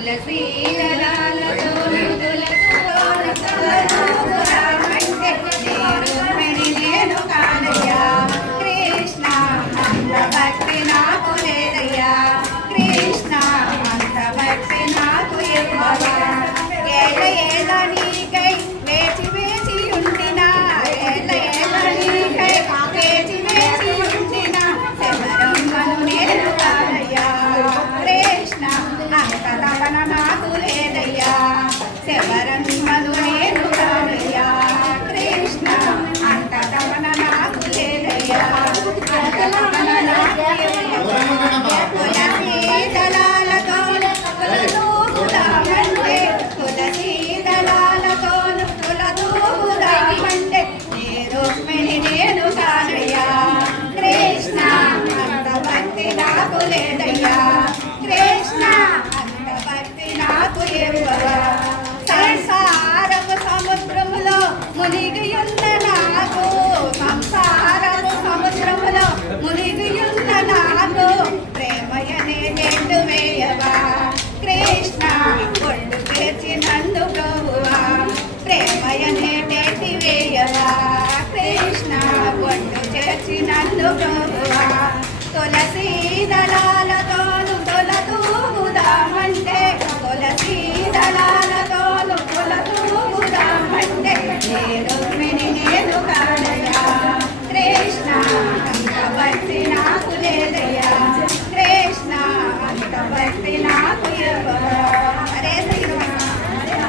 తులసీ దళాలతో నేను కానయ్యా కృష్ణ అంత భక్తి నాకు లేదయ్యా కృష్ణ అంత భక్తి నాకు ఇవ్వవా ఏళ్ళ ఏళ్ళ నీకై వేచి వేచి ఉండినా ఏళ్ళ ఏళ్ళ నీకై వేచి వేచి ఉండినా శబరమ్మను నేను కానయ్యా కృష్ణ అంత తపన నాకు లేదయ్యా శబరమ్మను నేను కానయ్యా కృష్ణ అంత తపన నాకు లేదయ్యా అంత తపన నాకు తులసీ దళాలతో తులదూగుదామంటే తులసీ దళాలతో తులదూగుదామంటే నేను నేను కానయ్యా కృష్ణ అంత భక్తి నాకు లేదయ్యా కృష్ణ అంత భక్తి నాకు ఇవ్వవా సంసారపు సముద్రములో మునిగియున్న నాకు సంసారపు సముద్రములో మునిగియున్న నాకు ప్రేమయనే నెట్టు వేయవా కృష్ణ ఒళ్ళు పేర్చి నన్ను ప్రభువా ప్రేమయనే నెట్టి వేయవా కృష్ణ ఒళ్ళు చేర్చి నన్ను ప్రభువా తులసీ దళాలతో